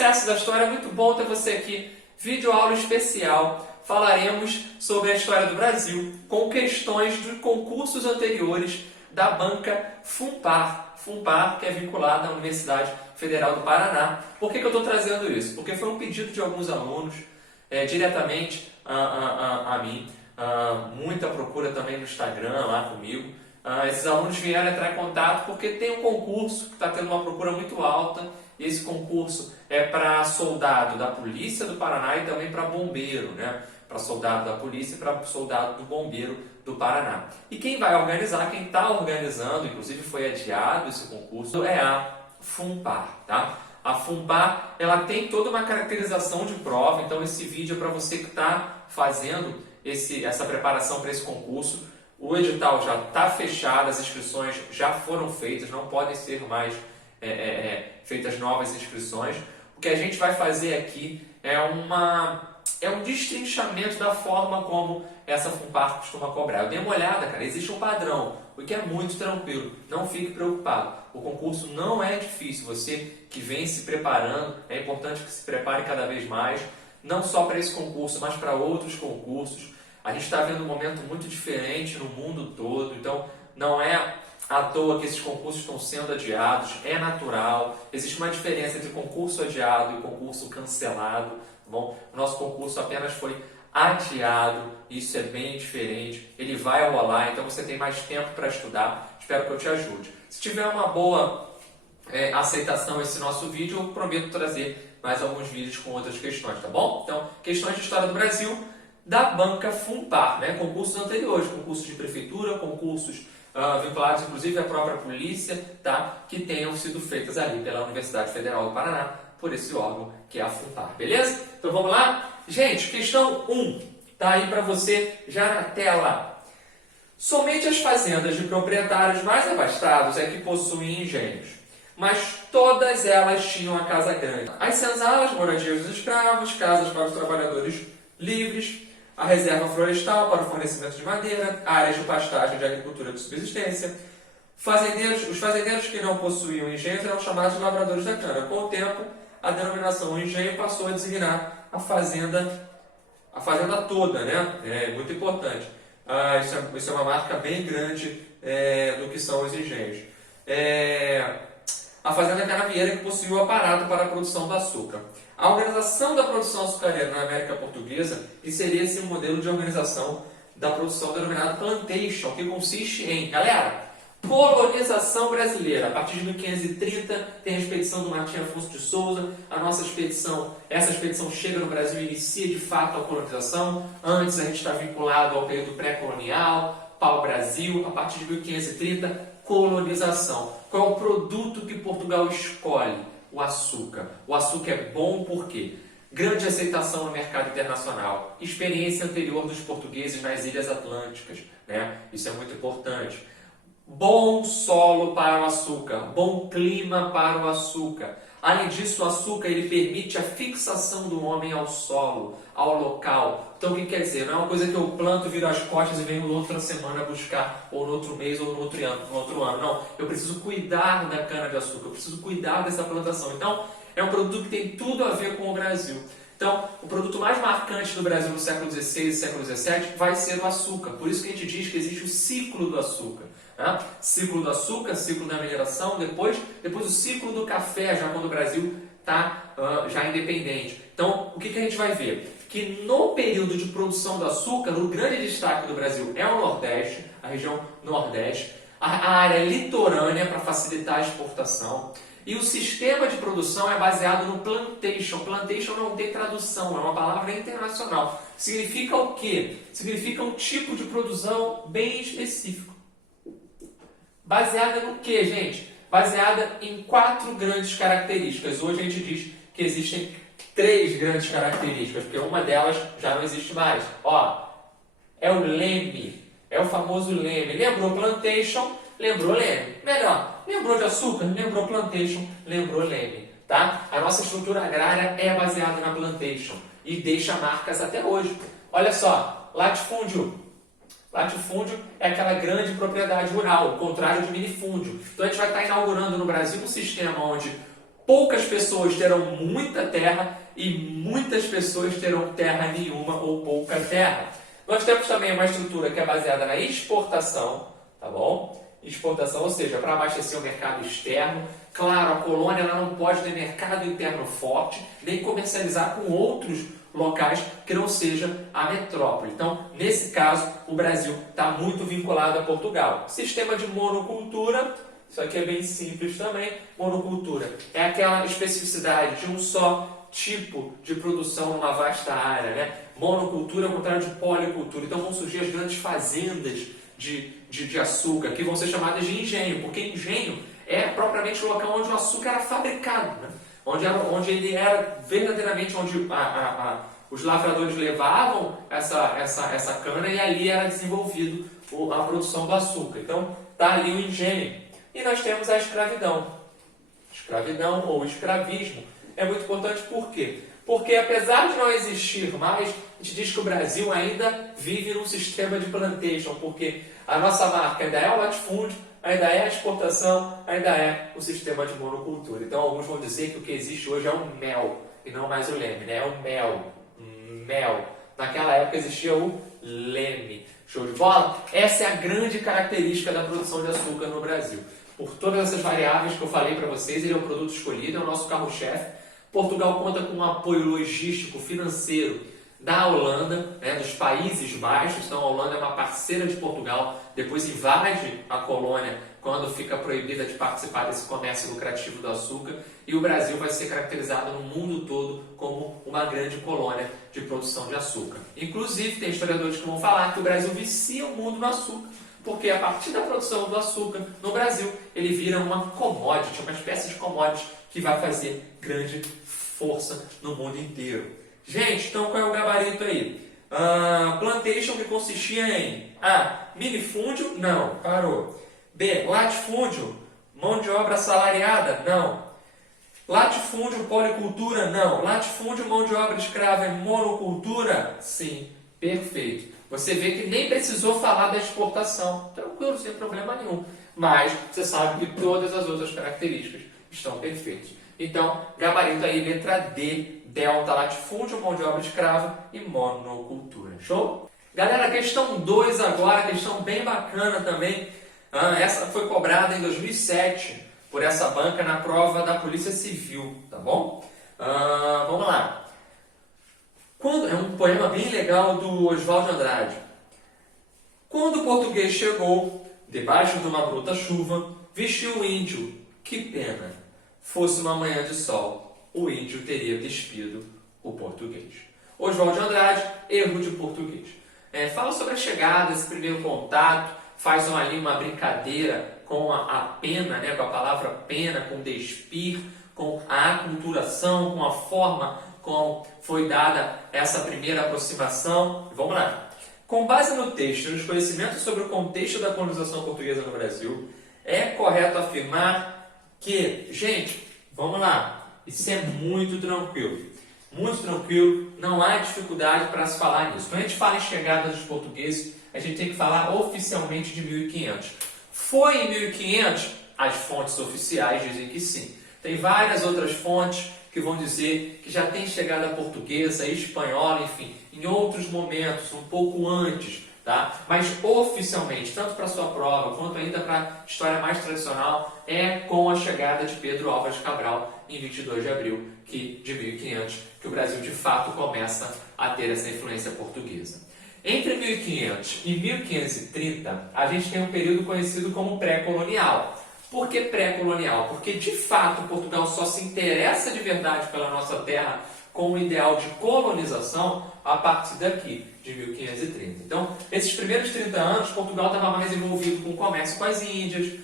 processo da história, é muito bom ter você aqui. Vídeo aula especial. Falaremos sobre a história do Brasil com questões de concursos anteriores da banca FUNPAR. FUNPAR, que é vinculada à Universidade Federal do Paraná. Por que eu estou trazendo isso? Porque foi um pedido de alguns alunos, diretamente a mim. Muita procura também no Instagram, lá comigo. Esses alunos vieram entrar em contato porque tem um concurso que está tendo uma procura muito alta. E esse concurso é para soldado da Polícia do Paraná e também para bombeiro, né? Para soldado da Polícia e para soldado do Bombeiro do Paraná. E quem vai organizar, quem está organizando, inclusive foi adiado esse concurso, é a FUNPAR, tá? A FUNPAR, ela tem toda uma caracterização de prova, então esse vídeo é para você que está fazendo essa preparação para esse concurso. O edital já está fechado, as inscrições já foram feitas, não podem ser mais feitas novas inscrições. O que a gente vai fazer aqui é um destrinchamento da forma como essa FUNPAR costuma cobrar. Eu dei uma olhada, cara, existe um padrão, o que é muito tranquilo, não fique preocupado. O concurso não é difícil, você que vem se preparando, é importante que se prepare cada vez mais, não só para esse concurso, mas para outros concursos. A gente está vendo um momento muito diferente no mundo todo, então não é à toa que esses concursos estão sendo adiados, é natural, existe uma diferença entre concurso adiado e concurso cancelado, tá bom? O nosso concurso apenas foi adiado, isso é bem diferente, ele vai rolar, então você tem mais tempo para estudar, espero que eu te ajude. Se tiver uma boa aceitação esse nosso vídeo, eu prometo trazer mais alguns vídeos com outras questões, tá bom? Então, questões de história do Brasil da banca FUNPAR, né? Concursos anteriores, concursos de prefeitura, concursos vinculados inclusive à própria polícia, tá? Que tenham sido feitas ali pela Universidade Federal do Paraná, por esse órgão que é a FUNPAR, beleza? Então vamos lá? Gente, questão 1, tá aí para você já na tela. Somente as fazendas de proprietários mais abastados é que possuem engenhos, mas todas elas tinham a casa grande. As senzalas, moradias dos escravos, casas para os trabalhadores livres, a reserva florestal para o fornecimento de madeira, áreas de pastagem de agricultura de subsistência. Os fazendeiros que não possuíam engenhos eram chamados de lavradores da cana. Com o tempo, a denominação engenho passou a designar a fazenda toda, né? É muito importante. Isso é uma marca bem grande do que são os engenhos. A fazenda canavieira que possuía o aparato para a produção do açúcar. A organização da produção açucareira na América Portuguesa inseria-se um modelo de organização da produção denominado plantation, que consiste em, galera, colonização brasileira. A partir de 1530 tem a expedição do Martim Afonso de Souza, essa expedição chega no Brasil e inicia de fato a colonização. Antes a gente está vinculado ao período pré-colonial, pau-brasil, a partir de 1530, colonização. Qual é o produto que Portugal escolhe? O açúcar. O açúcar é bom por quê? Grande aceitação no mercado internacional, experiência anterior dos portugueses nas Ilhas Atlânticas, né? Isso é muito importante. Bom solo para o açúcar, bom clima para o açúcar. Além disso, o açúcar ele permite a fixação do homem ao solo, ao local. Então, o que quer dizer? Não é uma coisa que eu planto, viro as costas e venho outra semana buscar, ou no outro mês, ou no outro ano. Não, eu preciso cuidar da cana-de-açúcar, eu preciso cuidar dessa plantação. Então, é um produto que tem tudo a ver com o Brasil. Então, o produto mais marcante do Brasil no século XVI e século XVII vai ser o açúcar. Por isso que a gente diz que existe o ciclo do açúcar. Né? Ciclo do açúcar, ciclo da mineração, depois o ciclo do café, já quando o Brasil está já independente. Então, o que a gente vai ver? Que no período de produção do açúcar, o grande destaque do Brasil é o Nordeste, a região Nordeste, a área litorânea para facilitar a exportação. E o sistema de produção é baseado no plantation. Plantation não tem tradução, é uma palavra internacional. Significa o quê? Significa um tipo de produção bem específico. Baseada no quê, gente? Baseada em 4 grandes características. Hoje a gente diz que existem 3 grandes características, porque uma delas já não existe mais. Ó, é o leme, é o famoso leme. Lembrou plantation? Lembrou leme. Melhor, lembrou de açúcar? Lembrou plantation? Lembrou leme. Tá? A nossa estrutura agrária é baseada na plantation e deixa marcas até hoje. Olha só, latifúndio. Latifúndio é aquela grande propriedade rural, o contrário de minifúndio. Então a gente vai estar inaugurando no Brasil um sistema onde poucas pessoas terão muita terra e muitas pessoas terão terra nenhuma ou pouca terra. Nós temos também uma estrutura que é baseada na exportação, tá bom? Exportação, ou seja, para abastecer o mercado externo. Claro, a colônia ela não pode ter mercado interno forte, nem comercializar com outros locais que não seja a metrópole. Então, nesse caso, o Brasil está muito vinculado a Portugal. Sistema de monocultura, isso aqui é bem simples também. Monocultura é aquela especificidade de um só tipo de produção numa vasta área, né? Monocultura é o contrário de policultura. Então vão surgir as grandes fazendas de açúcar, que vão ser chamadas de engenho, porque engenho é propriamente o local onde o açúcar era fabricado, né? Onde ele era verdadeiramente onde os lavradores levavam essa cana e ali era desenvolvido a produção do açúcar. Então está ali o engenho. E nós temos a escravidão. Escravidão ou escravismo é muito importante por quê? Porque apesar de não existir mais, a gente diz que o Brasil ainda vive num sistema de plantation, porque a nossa marca ainda é o latifúndio, ainda é a exportação, ainda é o sistema de monocultura. Então alguns vão dizer que o que existe hoje é o mel, e não mais o leme, né? É o mel. Mel. Naquela época existia o leme. Show de bola? Essa é a grande característica da produção de açúcar no Brasil. Por todas essas variáveis que eu falei para vocês, ele é o produto escolhido, é o nosso carro-chefe. Portugal conta com um apoio logístico, financeiro da Holanda, né, dos Países Baixos. Então a Holanda é uma parceira de Portugal, depois invade a colônia quando fica proibida de participar desse comércio lucrativo do açúcar, e o Brasil vai ser caracterizado no mundo todo como uma grande colônia de produção de açúcar. Inclusive, tem historiadores que vão falar que o Brasil vicia o mundo no açúcar, porque a partir da produção do açúcar no Brasil, ele vira uma commodity, uma espécie de commodity que vai fazer grande força no mundo inteiro. Gente, então qual é o gabarito aí? Plantation, que consistia em A. Minifúndio? Não, parou. B. Latifúndio? Mão de obra assalariada? Não. Latifúndio, policultura? Não. Latifúndio, mão de obra escrava é monocultura? Sim, perfeito. Você vê que nem precisou falar da exportação. Tranquilo, sem problema nenhum. Mas você sabe que todas as outras características estão perfeitas. Então, gabarito aí, letra D, delta, latifúndio, mão de obra escrava e monocultura. Show? Galera, questão 2 agora, questão bem bacana também. Essa foi cobrada em 2007 por essa banca na prova da Polícia Civil, tá bom? Vamos lá. É um poema bem legal do Oswald Andrade. Quando o português chegou, debaixo de uma bruta chuva, vestiu o índio, que pena. Fosse uma manhã de sol, o índio teria despido o português. Oswald Andrade, erro de português. Fala sobre a chegada, esse primeiro contato, faz ali uma brincadeira com a pena, né, com a palavra pena, com despir, com a aculturação, com a forma como foi dada essa primeira aproximação. Vamos lá. Com base no texto e nos conhecimentos sobre o contexto da colonização portuguesa no Brasil, é correto afirmar que, gente, vamos lá, isso é muito tranquilo, não há dificuldade para se falar nisso. Quando a gente fala em chegada dos portugueses, a gente tem que falar oficialmente de 1500. Foi em 1500? As fontes oficiais dizem que sim. Tem várias outras fontes que vão dizer que já tem chegada portuguesa, espanhola, enfim, em outros momentos, um pouco antes, tá? Mas oficialmente, tanto para a sua prova quanto ainda para a história mais tradicional, é com a chegada de Pedro Álvares Cabral em 22 de abril de 1500 que o Brasil de fato começa a ter essa influência portuguesa. Entre 1500 e 1530, a gente tem um período conhecido como pré-colonial. Por que pré-colonial? Porque, de fato, Portugal só se interessa de verdade pela nossa terra com o ideal de colonização a partir daqui, de 1530. Então, esses primeiros 30 anos, Portugal estava mais envolvido com o comércio com as Índias,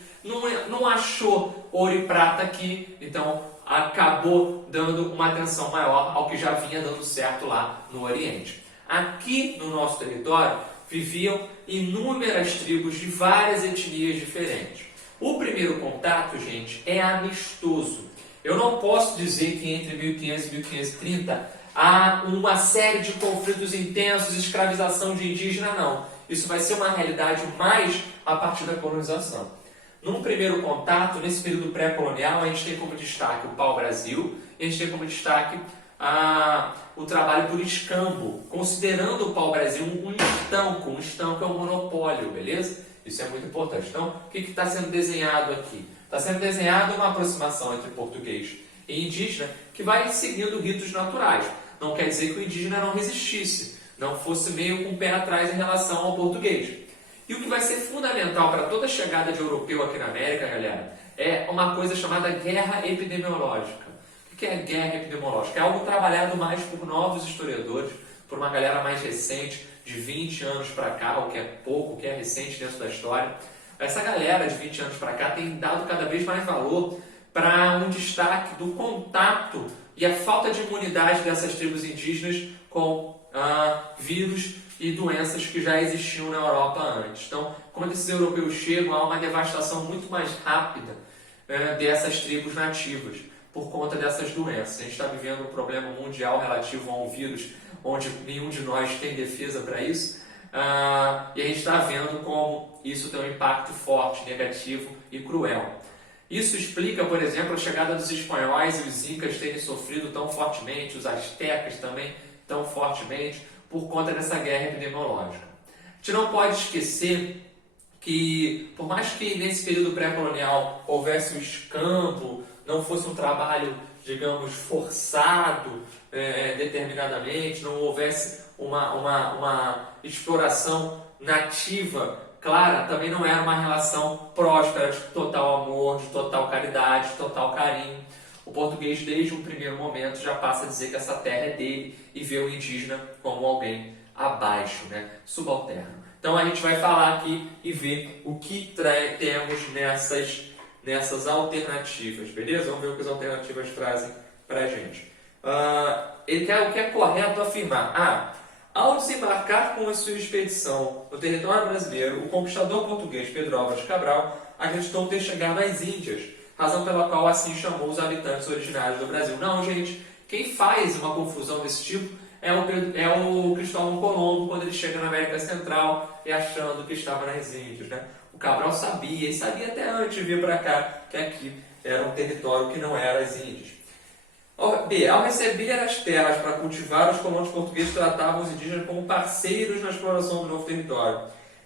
não achou ouro e prata aqui, então acabou dando uma atenção maior ao que já vinha dando certo lá no Oriente. Aqui no nosso território viviam inúmeras tribos de várias etnias diferentes. O primeiro contato, gente, é amistoso. Eu não posso dizer que entre 1500 e 1530 há uma série de conflitos intensos, escravização de indígena, não. Isso vai ser uma realidade mais a partir da colonização. Num primeiro contato, nesse período pré-colonial, a gente tem como destaque o pau-brasil e a gente tem como destaque o trabalho por escambo, considerando o pau-brasil um estanco é um monopólio, beleza? Isso é muito importante. Então, o que está sendo desenhado aqui? Está sendo desenhada uma aproximação entre português e indígena que vai seguindo ritos naturais. Não quer dizer que o indígena não resistisse, não fosse meio com o pé atrás em relação ao português. E o que vai ser fundamental para toda a chegada de europeu aqui na América, galera, é uma coisa chamada guerra epidemiológica. O que é guerra epidemiológica? É algo trabalhado mais por novos historiadores, por uma galera mais recente, de 20 anos para cá, o que é pouco, o que é recente dentro da história. Essa galera de 20 anos para cá tem dado cada vez mais valor para um destaque do contato e a falta de imunidade dessas tribos indígenas com vírus e doenças que já existiam na Europa antes. Então, quando esses europeus chegam, há uma devastação muito mais rápida dessas tribos nativas por conta dessas doenças. A gente está vivendo um problema mundial relativo a um vírus onde nenhum de nós tem defesa para isso, e a gente está vendo como isso tem um impacto forte, negativo e cruel. Isso explica, por exemplo, a chegada dos espanhóis e os incas terem sofrido tão fortemente, os astecas também tão fortemente, por conta dessa guerra epidemiológica. A gente não pode esquecer que, por mais que nesse período pré-colonial houvesse o escambo, não fosse um trabalho, digamos, forçado determinadamente, não houvesse uma exploração nativa clara, também não era uma relação próspera de total amor, de total caridade, de total carinho. O português, desde um primeiro momento, já passa a dizer que essa terra é dele e vê o indígena como alguém abaixo, né? Subalterno. Então a gente vai falar aqui e ver o que temos nessas alternativas, beleza? Vamos ver o que as alternativas trazem para a gente. O que é correto afirmar? Ao desembarcar com a sua expedição no território brasileiro, o conquistador português Pedro Álvares Cabral acreditou ter chegado às Índias, razão pela qual assim chamou os habitantes originários do Brasil. Não, gente, quem faz uma confusão desse tipo é o Cristóvão Colombo, quando ele chega na América Central e achando que estava nas Índias, né? O Cabral sabia, e sabia até antes de vir para cá, que aqui era um território que não era as Índias. B. Ao receber as terras para cultivar, os colonos portugueses tratavam os indígenas como parceiros na exploração do novo território,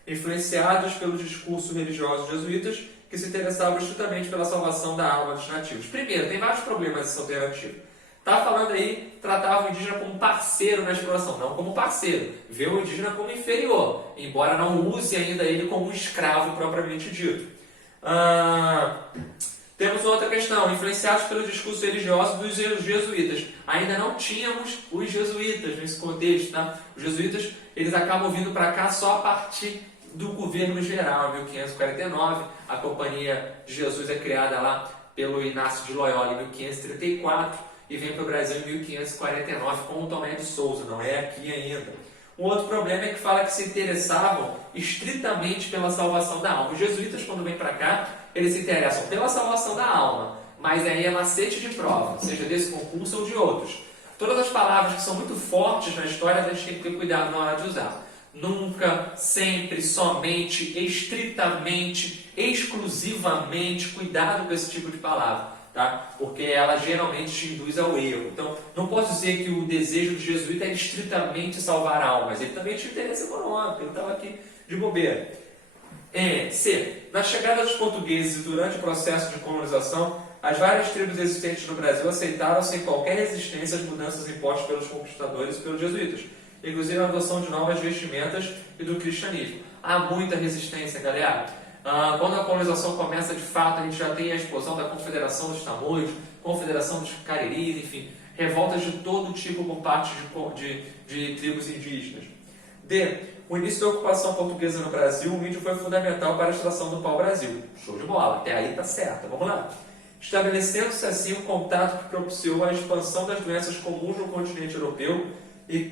influenciados pelos discursos religiosos jesuítas que se interessavam estritamente pela salvação da alma dos nativos. Primeiro, tem vários problemas nessa alternativa. Está falando aí, tratava o indígena como parceiro na exploração, não como parceiro. Vê o indígena como inferior, embora não use ainda ele como um escravo propriamente dito. Temos outra questão, influenciados pelo discurso religioso dos jesuítas. Ainda não tínhamos os jesuítas nesse contexto, tá? Os jesuítas, eles acabam vindo para cá só a partir do governo geral, em 1549. A Companhia de Jesus é criada lá pelo Inácio de Loyola em 1534 e vem para o Brasil em 1549 com o Tomé de Souza, não é aqui ainda. Um outro problema é que fala que se interessavam estritamente pela salvação da alma. Os jesuítas, quando vêm para cá, eles se interessam pela salvação da alma, mas aí é macete de prova, seja desse concurso ou de outros. Todas as palavras que são muito fortes na história, a gente tem que ter cuidado na hora de usar. Nunca, sempre, somente, estritamente, exclusivamente, cuidado com esse tipo de palavra, tá? Porque ela geralmente te induz ao erro. Então, não posso dizer que o desejo do jesuíta é estritamente salvar almas, ele também tinha interesse econômico, ele estava aqui de bobeira. C. Na chegada dos portugueses e durante o processo de colonização, as várias tribos existentes no Brasil aceitaram sem qualquer resistência as mudanças impostas pelos conquistadores e pelos jesuítas, inclusive a adoção de novas vestimentas e do cristianismo. Há muita resistência, galera. Quando a colonização começa de fato, a gente já tem a explosão da Confederação dos Tamoios, Confederação dos Cariris, enfim, revoltas de todo tipo por parte de tribos indígenas. D. O início da ocupação portuguesa no Brasil, o índio foi fundamental para a extração do pau-brasil. Show de bola, até aí tá certo. Vamos lá. Estabelecendo-se assim um contato que propiciou a expansão das doenças comuns no continente europeu e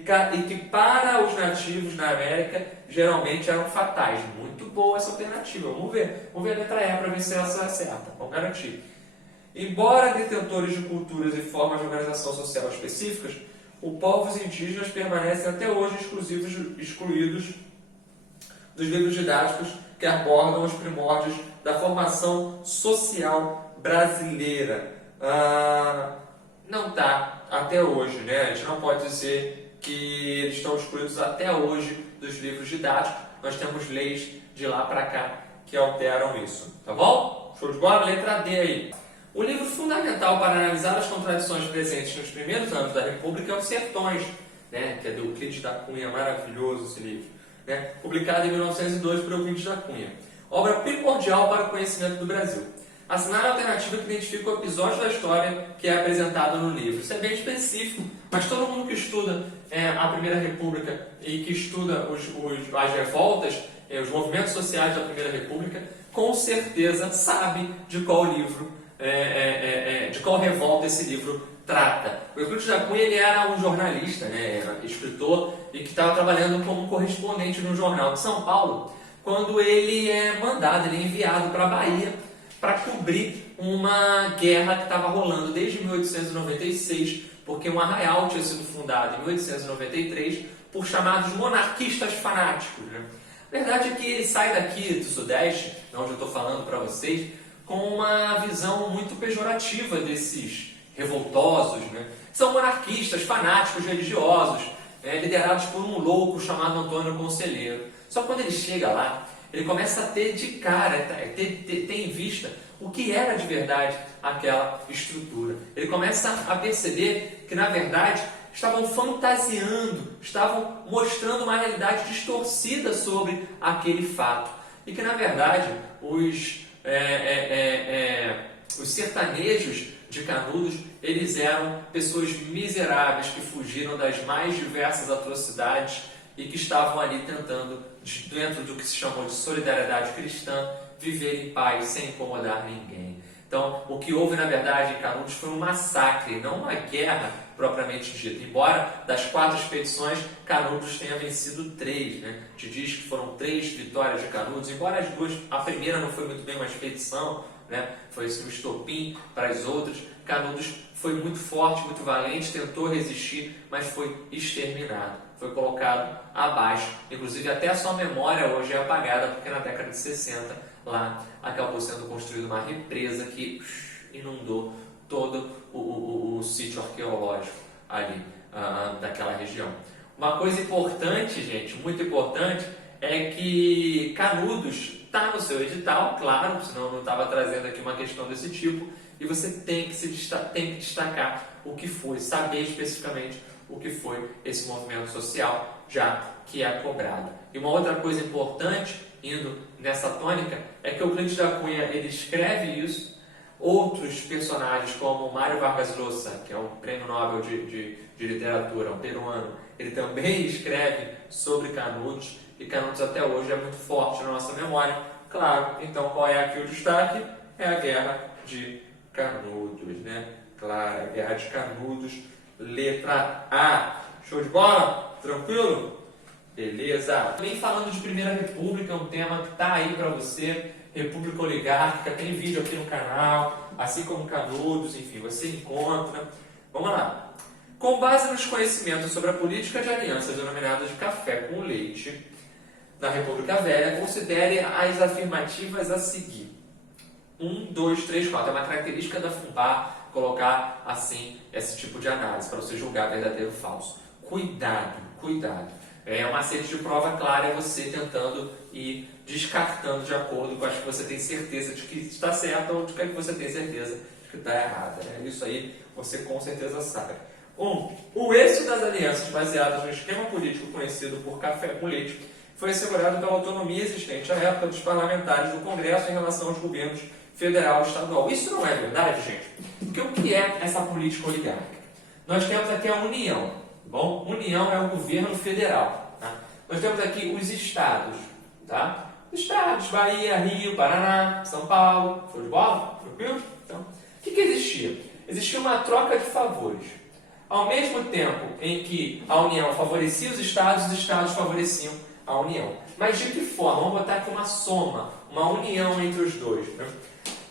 que para os nativos na América geralmente eram fatais. Muito boa essa alternativa. Vamos ver a letra E para ver se essa é certa. Vamos garantir. Embora detentores de culturas e formas de organização social específicas, os povos indígenas permanecem até hoje excluídos dos livros didáticos que abordam os primórdios da formação social brasileira. Não está até hoje, né? A gente não pode dizer que eles estão excluídos até hoje dos livros didáticos. Nós temos leis de lá para cá que alteram isso, tá bom? Show de bola? Letra D aí. O livro fundamental para analisar as contradições presentes nos primeiros anos da República é Os Sertões, né? Que é do Euclides da Cunha, maravilhoso esse livro, né? Publicado em 1902 por Euclides da Cunha. Obra primordial para o conhecimento do Brasil. Assinar a alternativa que identifica o episódio da história que é apresentado no livro. Isso é bem específico, mas todo mundo que estuda a Primeira República e que estuda as revoltas, os movimentos sociais da Primeira República, com certeza sabe de qual livro, de qual revolta esse livro trata. O Euclides da Cunha ele era um jornalista, né, escritor, e que estava trabalhando como correspondente no jornal de São Paulo, quando ele é mandado, ele é enviado para a Bahia para cobrir uma guerra que estava rolando desde 1896, porque um arraial tinha sido fundado em 1893 por chamados monarquistas fanáticos, né? A verdade é que ele sai daqui do Sudeste, onde eu estou falando para vocês, com uma visão muito pejorativa desses revoltosos, né? São monarquistas, fanáticos religiosos, liderados por um louco chamado Antônio Conselheiro. Só que quando ele chega lá, ele começa a ter de cara, ter em vista o que era de verdade aquela estrutura. Ele começa a perceber que, na verdade, estavam fantasiando, estavam mostrando uma realidade distorcida sobre aquele fato. E que, na verdade, os sertanejos de Canudos, eles eram pessoas miseráveis que fugiram das mais diversas atrocidades e que estavam ali tentando, dentro do que se chamou de solidariedade cristã, viver em paz sem incomodar ninguém. Então, o que houve, na verdade, em Canudos foi um massacre, não uma guerra propriamente dita. Embora das 4 expedições, Canudos tenha vencido 3, né? Te diz que foram 3 vitórias de Canudos, embora as duas, a primeira não foi muito bem uma expedição, né? Foi esse um estopim para as outras. Canudos foi muito forte, muito valente, tentou resistir, mas foi exterminado. Foi colocado abaixo. Inclusive, até a sua memória hoje é apagada, porque na década de 60, lá, acabou sendo construída uma represa que inundou todo o sítio arqueológico ali, daquela região. Uma coisa importante, gente, muito importante, é que Canudos está no seu edital, claro, senão eu não estava trazendo aqui uma questão desse tipo, e você tem que destacar o que foi, saber especificamente o que foi esse movimento social, já que é cobrado. E uma outra coisa importante, indo nessa tônica, é que o Euclides da Cunha ele escreve isso. Outros personagens, como Mário Vargas Llosa, que é um prêmio Nobel de literatura, um peruano, ele também escreve sobre Canudos, e Canudos até hoje é muito forte na nossa memória. Claro, então qual é aqui o destaque? É a Guerra de Canudos, né? Claro, a Guerra de Canudos, letra A. Show de bola? Tranquilo? Beleza. Também falando de Primeira República, um tema que está aí para você, República Oligárquica, tem vídeo aqui no canal, assim como Canudos, enfim, você encontra. Vamos lá. Com base nos conhecimentos sobre a política de alianças denominadas de café com leite na República Velha, considere as afirmativas a seguir. 1, 2, 3, 4. É uma característica da FUNPAR colocar assim esse tipo de análise, para você julgar verdadeiro ou falso. Cuidado, cuidado. É uma macete de prova clara, é você tentando ir descartando de acordo com as que você tem certeza de que está certo ou de que você tem certeza de que está errada. Né? Isso aí você com certeza sabe. 1. O êxito das alianças baseadas no esquema político conhecido por café com leite foi assegurado pela autonomia existente à época dos parlamentares do Congresso em relação aos governos federal e estadual. Isso não é verdade, gente? Porque o que é essa política oligárquica? Nós temos aqui a União. Bom, União é o governo federal. Tá? Nós temos aqui os estados. Tá? Estados, Bahia, Rio, Paraná, São Paulo. Show de bola? Tranquilo? Então, o que existia? Existia uma troca de favores. Ao mesmo tempo em que a União favorecia os estados favoreciam a União. Mas de que forma? Vamos botar aqui uma soma, uma união entre os dois. Né?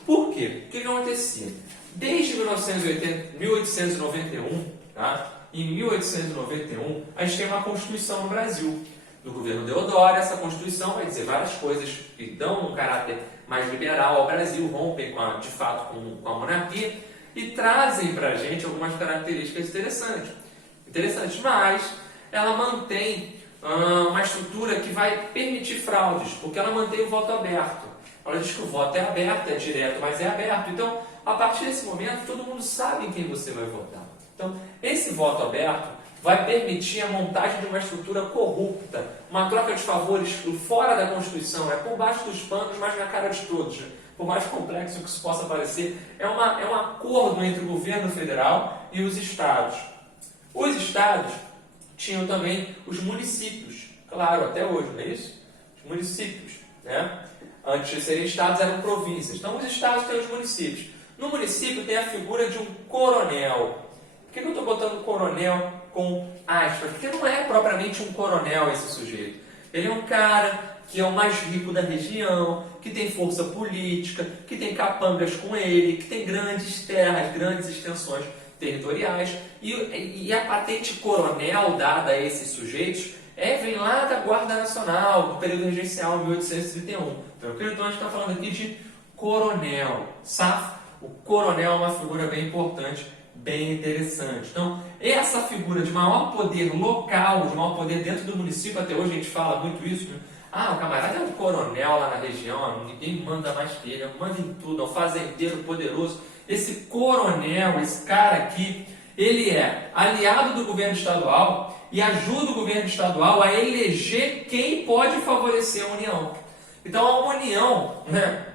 Por quê? O que acontecia? Desde 1891, tá? Em 1891, a gente tem uma Constituição no Brasil. do governo Deodoro, essa Constituição vai dizer várias coisas que dão um caráter mais liberal ao Brasil, rompem de fato com a monarquia e trazem para a gente algumas características interessantes, mas ela mantém uma estrutura que vai permitir fraudes, porque ela mantém o voto aberto. Ela diz que o voto é aberto, é direto, mas é aberto. Então, a partir desse momento, todo mundo sabe em quem você vai votar. Então, esse voto aberto vai permitir a montagem de uma estrutura corrupta, uma troca de favores fora da Constituição, é por baixo dos panos, mas na cara de todos. Por mais complexo que isso possa parecer, é um acordo entre o governo federal e os estados. Os estados tinham também os municípios, claro, até hoje, não é isso? Os municípios, né? Antes de serem estados, eram províncias. Então, os estados têm os municípios. No município tem a figura de um coronel. Por que eu estou botando coronel com aspas? Porque não é propriamente um coronel esse sujeito. Ele é um cara que é o mais rico da região, que tem força política, que tem capangas com ele, que tem grandes terras, grandes extensões territoriais. E a patente coronel dada a esses sujeitos vem lá da Guarda Nacional, do período regencial 1831. Então, a gente está falando aqui de coronel, safo. O coronel é uma figura bem importante, bem interessante. Então, essa figura de maior poder local, de maior poder dentro do município, até hoje a gente fala muito isso, né? Ah, o camarada é um coronel lá na região, ninguém manda mais que ele, manda em tudo, é um fazendeiro poderoso. Esse coronel, esse cara aqui, ele é aliado do governo estadual e ajuda o governo estadual a eleger quem pode favorecer a União. Então, a União, né?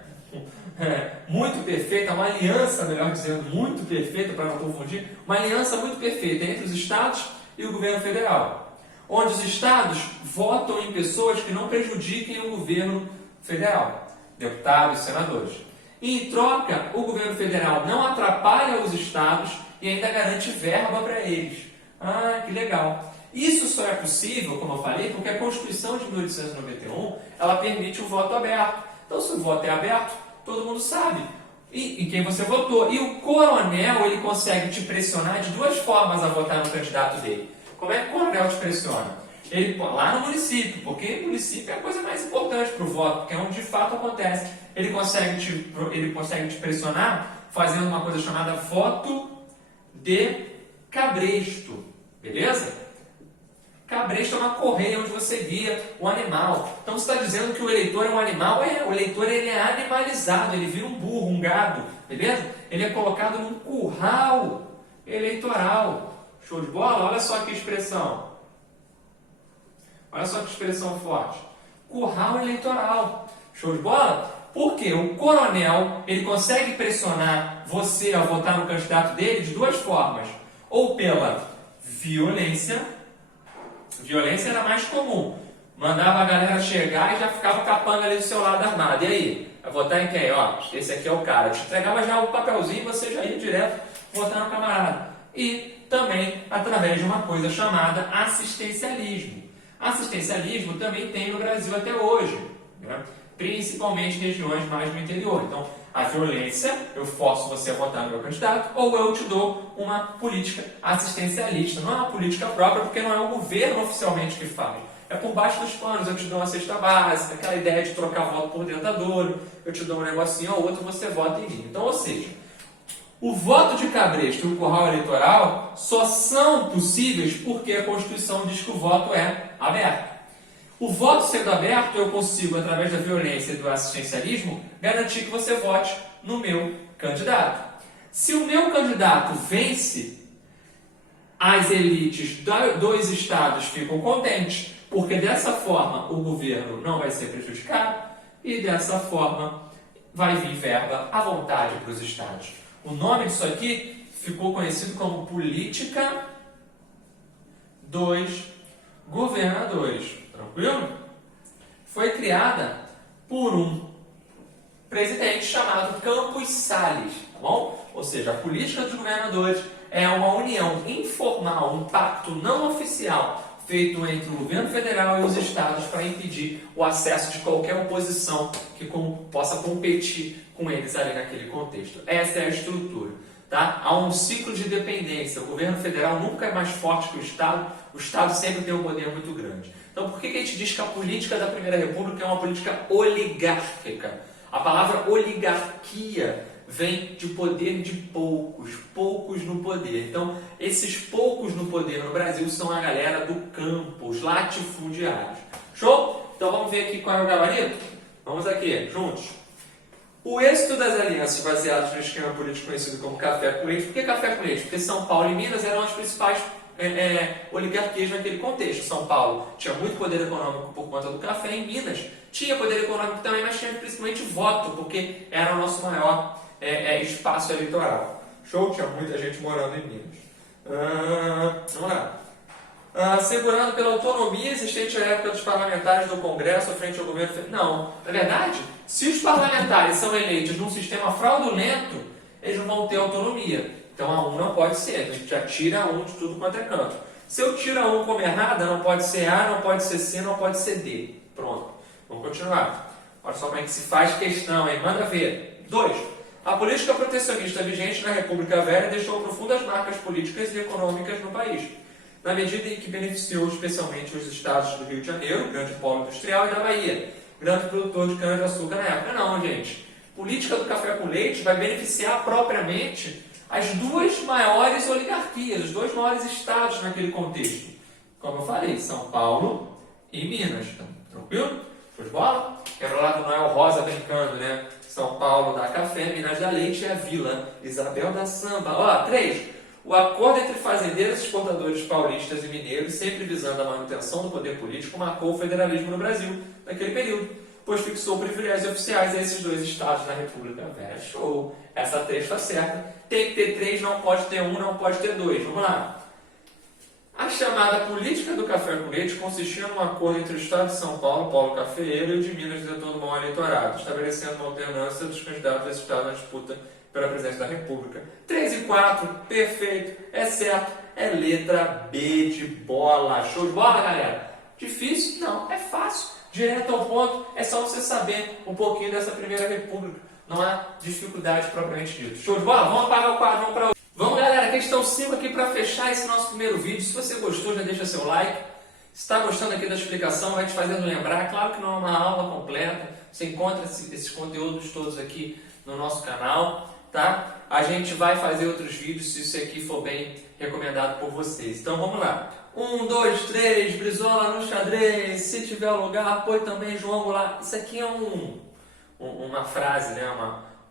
Muito perfeita, uma aliança, melhor dizendo, muito perfeita, para não confundir, uma aliança muito perfeita entre os estados e o governo federal, onde os estados votam em pessoas que não prejudiquem o governo federal, deputados e senadores. E, em troca, o governo federal não atrapalha os estados e ainda garante verba para eles. Ah, que legal! Isso só é possível, como eu falei, porque a Constituição de 1891 ela permite o voto aberto. Então, se o voto é aberto, todo mundo sabe em quem você votou. E o coronel, ele consegue te pressionar de duas formas a votar no candidato dele. Como é que o coronel te pressiona? Ele lá no município, porque o município é a coisa mais importante para o voto, porque é onde de fato acontece. Ele consegue te pressionar fazendo uma coisa chamada voto de cabresto, beleza? Cabresto é uma correia onde você guia o animal. Então você está dizendo que o eleitor é um animal? O eleitor ele é animalizado, ele vira um burro, um gado, beleza? Ele é colocado num curral eleitoral. Show de bola? Olha só que expressão. Olha só que expressão forte. Curral eleitoral. Show de bola? Por quê? O coronel ele consegue pressionar você a votar no candidato dele de duas formas. Ou pela violência. Violência era mais comum. Mandava a galera chegar e já ficava capanga ali do seu lado armado. E aí? Vai votar em quem? Ó, esse aqui é o cara. Te entregava já o papelzinho e você já ia direto votar no camarada. E também através de uma coisa chamada assistencialismo. Assistencialismo também tem no Brasil até hoje, né? Principalmente em regiões mais no interior. Então, a violência, eu forço você a votar no meu candidato, ou eu te dou uma política assistencialista. Não é uma política própria, porque não é o governo oficialmente que faz. É por baixo dos panos, eu te dou uma cesta básica, aquela ideia de trocar voto por dentadouro, eu te dou um negocinho ou outro, você vota em mim. Então, ou seja, o voto de cabresto e o curral eleitoral só são possíveis porque a Constituição diz que o voto é aberto. O voto sendo aberto, eu consigo, através da violência e do assistencialismo, garantir que você vote no meu candidato. Se o meu candidato vence, as elites dos estados ficam contentes, porque dessa forma o governo não vai ser prejudicado e dessa forma vai vir verba à vontade para os estados. O nome disso aqui ficou conhecido como política dos governadores. Tranquilo? Foi criada por um presidente chamado Campos Salles, tá bom? Ou seja, a política dos governadores é uma união informal, um pacto não oficial feito entre o governo federal e os estados para impedir o acesso de qualquer oposição que possa competir com eles ali naquele contexto. Essa é a estrutura. Tá? Há um ciclo de dependência. O governo federal nunca é mais forte que o Estado sempre tem um poder muito grande. Então, por que a gente diz que a política da Primeira República é uma política oligárquica? A palavra oligarquia vem de poder de poucos, poucos no poder. Então, esses poucos no poder no Brasil são a galera do campo, os latifundiários. Show? Então, vamos ver aqui qual é o gabarito? Vamos aqui, juntos. O êxito das alianças baseadas no esquema político conhecido como café com leite. Por que café com leite? Porque São Paulo e Minas eram as principais oligarquias naquele contexto. São Paulo tinha muito poder econômico por conta do café, em Minas tinha poder econômico também, mas tinha principalmente voto, porque era o nosso maior espaço eleitoral. Show? Tinha muita gente morando em Minas. Vamos lá. Assegurando pela autonomia existente à época dos parlamentares do Congresso frente ao governo. Não, na verdade, se os parlamentares são eleitos num sistema fraudulento, eles não vão ter autonomia. Então a 1 não pode ser, a gente já tira a 1 de tudo quanto é canto. Se eu tiro a 1 como errada, não pode ser A, não pode ser C, não pode ser D. Pronto, vamos continuar. Olha só como é que se faz questão, hein? Manda ver. 2. A política protecionista vigente na República Velha deixou profundas marcas políticas e econômicas no país, na medida em que beneficiou especialmente os estados do Rio de Janeiro, grande polo industrial, e da Bahia, grande produtor de cana-de-açúcar na época. Não, gente. Política do café com leite vai beneficiar propriamente as duas maiores oligarquias, os dois maiores estados naquele contexto. Como eu falei, São Paulo e Minas. Tranquilo? Show de bola? Quero lá do Noel Rosa brincando, né? São Paulo dá café, Minas dá leite e a Vila Isabel da Samba. Ó, 3. O acordo entre fazendeiros e exportadores paulistas e mineiros, sempre visando a manutenção do poder político, marcou o federalismo no Brasil naquele período, pois fixou privilégios oficiais a esses dois estados na República Velha. Show! Essa 3 está certa. Tem que ter 3, não pode ter 1, não pode ter 2. Vamos lá. A chamada política do café com leite consistia num acordo entre o Estado de São Paulo, polo cafeeiro, e o de Minas, detentor do bom eleitorado, estabelecendo uma alternância dos candidatos desse Estado na disputa pela presidência da República. 3 e 4, perfeito, é certo, é letra B de bola. Show de bola, galera? Difícil? Não, é fácil. Direto ao ponto, é só você saber um pouquinho dessa Primeira República. Não há dificuldade propriamente dito. Show de bola? Vamos apagar o quadro, vamos para outro. Vamos, galera, questão 5 aqui para fechar esse nosso primeiro vídeo. Se você gostou, já deixa seu like. Se está gostando aqui da explicação, vai te fazendo lembrar. Claro que não é uma aula completa. Você encontra esses conteúdos todos aqui no nosso canal, tá? A gente vai fazer outros vídeos se isso aqui for bem recomendado por vocês. Então vamos lá. 1, 2, 3, Brizola no xadrez. Se tiver lugar, apoie também João Goulart. Isso aqui é uma frase, né?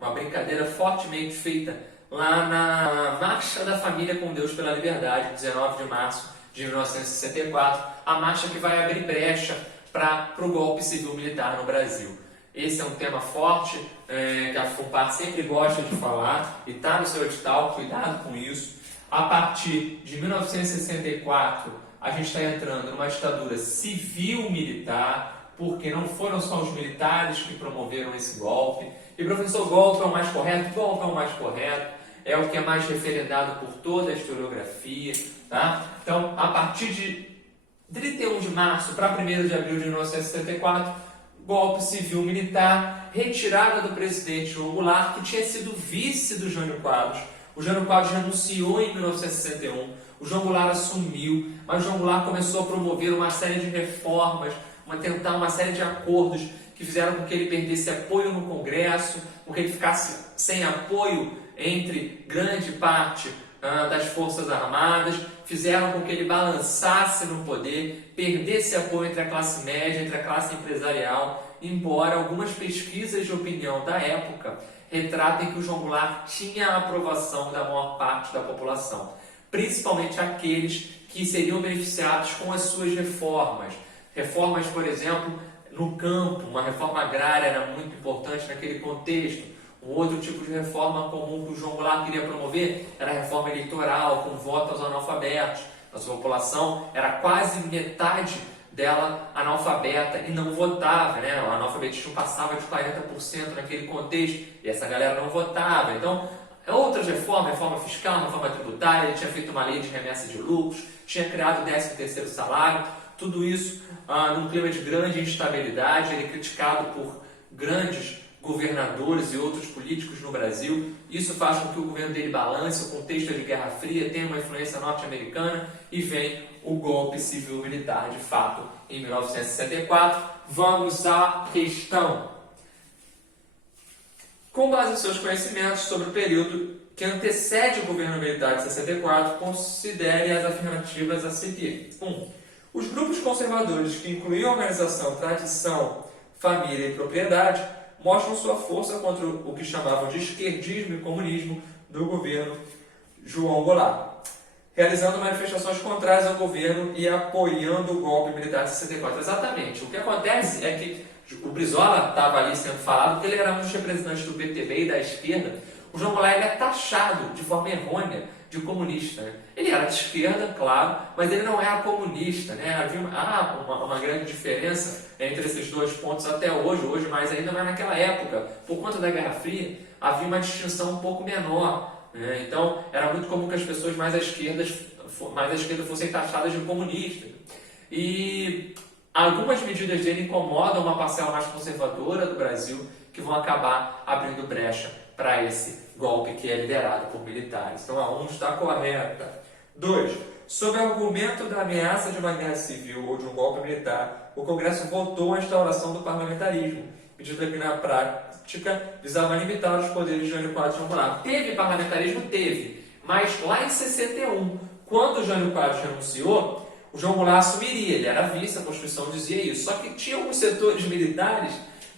Uma brincadeira fortemente feita lá na Marcha da Família com Deus pela Liberdade, 19 de março de 1964, a marcha que vai abrir brecha para o golpe civil-militar no Brasil. Esse é um tema forte, que a FUNPAR sempre gosta de falar, e está no seu edital, cuidado com isso. A partir de 1964, a gente está entrando numa ditadura civil-militar, porque não foram só os militares que promoveram esse golpe. E, professor, golpe é o mais correto? Golpe é o mais correto. É o que é mais referendado por toda a historiografia, tá? Então, a partir de 31 de março para 1º de abril de 1974, golpe civil-militar, retirada do presidente João Goulart, que tinha sido vice do Jânio Quadros. O Jânio Quadros renunciou em 1961, o João Goulart assumiu, mas o João Goulart começou a promover uma série de reformas, tentar uma série de acordos que fizeram com que ele perdesse apoio no Congresso, com que ele ficasse sem apoio entre grande parte das Forças Armadas, fizeram com que ele balançasse no poder, perdesse apoio entre a classe média, entre a classe empresarial, embora algumas pesquisas de opinião da época retratem que o João Goulart tinha a aprovação da maior parte da população, principalmente aqueles que seriam beneficiados com as suas reformas. Reformas, por exemplo, no campo, uma reforma agrária era muito importante naquele contexto. Um outro tipo de reforma comum que o João Goulart queria promover era a reforma eleitoral, com voto aos analfabetos. Nossa população era quase metade dela analfabeta e não votava, né? O analfabetismo passava de 40% naquele contexto e essa galera não votava. Então, outras reformas, reforma fiscal, reforma tributária, ele tinha feito uma lei de remessa de lucros, tinha criado o 13º salário, tudo isso num clima de grande instabilidade. Ele é criticado por grandes governadores e outros políticos no Brasil. Isso faz com que o governo dele balance o contexto de Guerra Fria, tenha uma influência norte-americana e vem o golpe civil-militar de fato em 1964. Vamos à questão. Com base em seus conhecimentos sobre o período que antecede o governo militar de 64, considere as afirmativas a seguir. 1. Os grupos conservadores que incluíam a organização, tradição, família e propriedade mostram sua força contra o que chamavam de esquerdismo e comunismo do governo João Goulart, realizando manifestações contrárias ao governo e apoiando o golpe militar de 64. Exatamente. O que acontece é que o Brizola estava ali sendo falado porque ele era um dos representantes do PTB e da esquerda. O João Goulart ele é taxado de forma errônea de comunista. Né? Ele era de esquerda, claro, mas ele não era comunista. Né? Havia uma grande diferença entre esses dois pontos até hoje mais ainda, mas naquela época, por conta da Guerra Fria, havia uma distinção um pouco menor. Né? Então, era muito comum que as pessoas mais à esquerda fossem taxadas de comunistas. E algumas medidas dele incomodam uma parcela mais conservadora do Brasil, que vão acabar abrindo brecha para esse golpe que é liderado por militares. Então, a 1 está correta. 2. Sob o argumento da ameaça de uma guerra civil ou de um golpe militar, o Congresso votou a instauração do parlamentarismo, medida que na prática visava limitar os poderes de Jânio Quadros e João Goulart. Teve parlamentarismo? Teve. Mas lá em 61, quando o Jânio Quadros renunciou, o João Goulart assumiria. Ele era vice, a Constituição dizia isso. Só que tinha alguns setores militares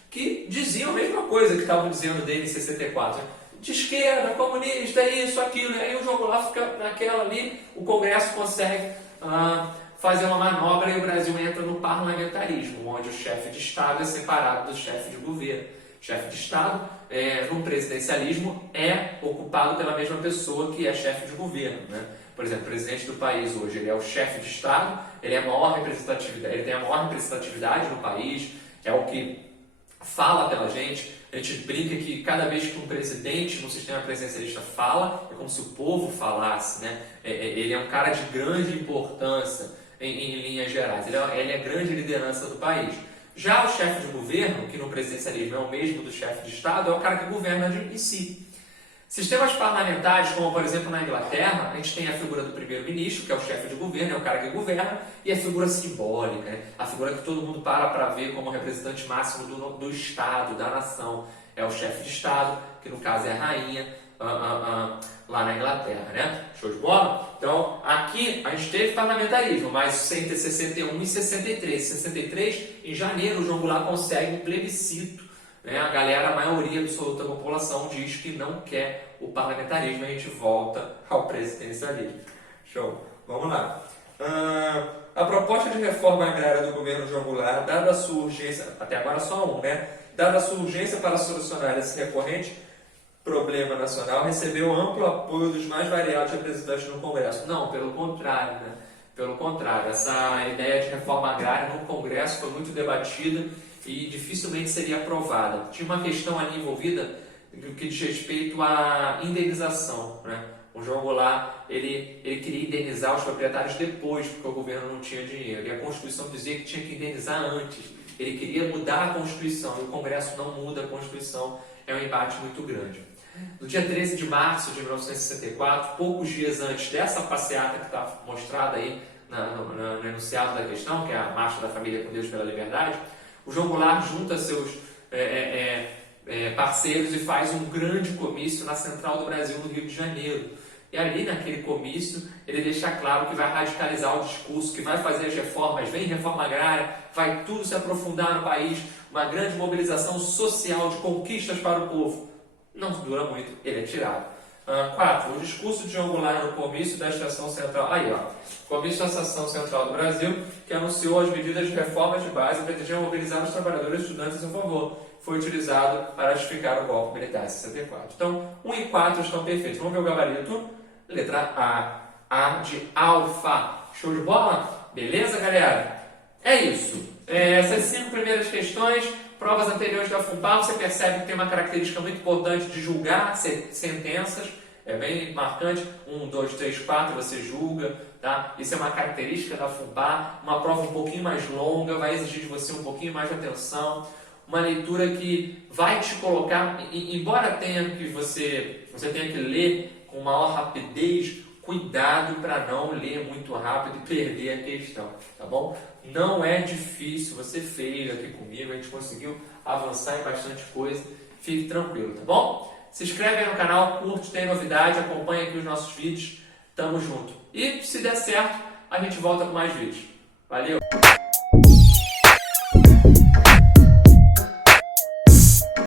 que diziam a mesma coisa que estavam dizendo dele em 64. De esquerda, comunista, isso, aquilo. E aí o João Goulart fica naquela ali, o Congresso consegue fazer uma manobra e o Brasil entra no parlamentarismo, onde o chefe de Estado é separado do chefe de governo. O chefe de Estado, no presidencialismo, é ocupado pela mesma pessoa que é chefe de governo. Né? Por exemplo, o presidente do país hoje ele é o chefe de Estado, ele tem a maior representatividade no país, é o que fala pela gente. A gente brinca que cada vez que um presidente no sistema presidencialista fala, é como se o povo falasse, né? Ele é um cara de grande importância em linhas gerais, ele é a grande liderança do país. Já o chefe de governo, que no presidencialismo é o mesmo do chefe de Estado, é o cara que governa em si. Sistemas parlamentares, como por exemplo na Inglaterra, a gente tem a figura do primeiro-ministro, que é o chefe de governo, é o cara que governa, e a figura simbólica, né? A figura que todo mundo para ver como representante máximo do Estado, da nação. É o chefe de Estado, que no caso é a rainha, lá na Inglaterra, né? Show de bola? Então, aqui a gente teve parlamentarismo, mas entre 61 e 63. 63, em janeiro, o João Goulart consegue um plebiscito. Né? A maioria absoluta da população diz que não quer o parlamentarismo, e a gente volta ao presidencialismo. Show. Vamos lá. A proposta de reforma agrária do governo João Goulart, dada a sua urgência, até agora só um, né? Dada a sua urgência para solucionar esse recorrente problema nacional, recebeu amplo apoio dos mais variados representantes no Congresso. Não, pelo contrário, né? Pelo contrário, essa ideia de reforma agrária no Congresso foi muito debatida e dificilmente seria aprovada. Tinha uma questão ali envolvida que diz respeito à indenização, né? O João Goulart, ele queria indenizar os proprietários depois, porque o governo não tinha dinheiro. E a Constituição dizia que tinha que indenizar antes. Ele queria mudar a Constituição, e o Congresso não muda a Constituição. É um embate muito grande. No dia 13 de março de 1964, poucos dias antes dessa passeata que está mostrada aí no enunciado da questão, que é a Marcha da Família com Deus pela Liberdade, o João Goulart junta seus parceiros e faz um grande comício na Central do Brasil, no Rio de Janeiro. E ali, naquele comício, ele deixa claro que vai radicalizar o discurso, que vai fazer as reformas, vem reforma agrária, vai tudo se aprofundar no país, uma grande mobilização social de conquistas para o povo. Não dura muito, ele é tirado. 4. O discurso de João Goulart no comício da Estação Central. Aí, ó. Comício da Estação Central do Brasil, que anunciou as medidas de reforma de base e pretendia mobilizar os trabalhadores e estudantes a favor. Foi utilizado para justificar o golpe militar em 64. Então, 1 e 4 estão perfeitos. Vamos ver o gabarito? Letra A. A de alfa. Show de bola? Beleza, galera? É isso. Essas 5 primeiras questões, provas anteriores da FUNPAR, você percebe que tem uma característica muito importante de julgar sentenças. É bem marcante. 1, 2, 3, 4, você julga. Tá? Isso é uma característica da FUNPAR. Uma prova um pouquinho mais longa, vai exigir de você um pouquinho mais de atenção. uma leitura que vai te colocar, embora você tenha que ler com maior rapidez, cuidado para não ler muito rápido e perder a questão, tá bom? Não é difícil, você fez aqui comigo, a gente conseguiu avançar em bastante coisa, fique tranquilo, tá bom? Se inscreve aí no canal, curte, tem novidade, acompanha aqui os nossos vídeos, tamo junto. E se der certo, a gente volta com mais vídeos. Valeu!